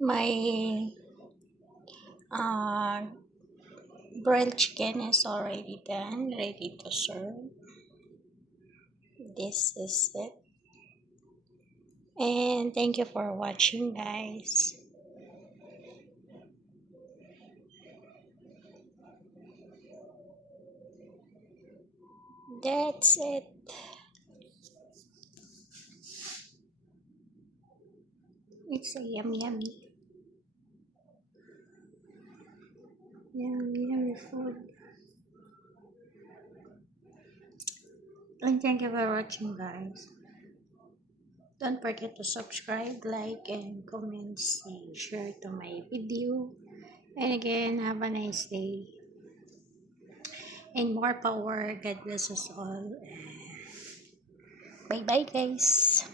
My uh, grilled chicken is already done, ready to serve. This is it. And thank you for watching, guys. That's it. It's a yummy. Yummy food. And thank you for watching, guys. Don't forget to subscribe, like, and comment, and share to my video. And again, have a nice day. And more power. God bless us all. Bye bye, guys.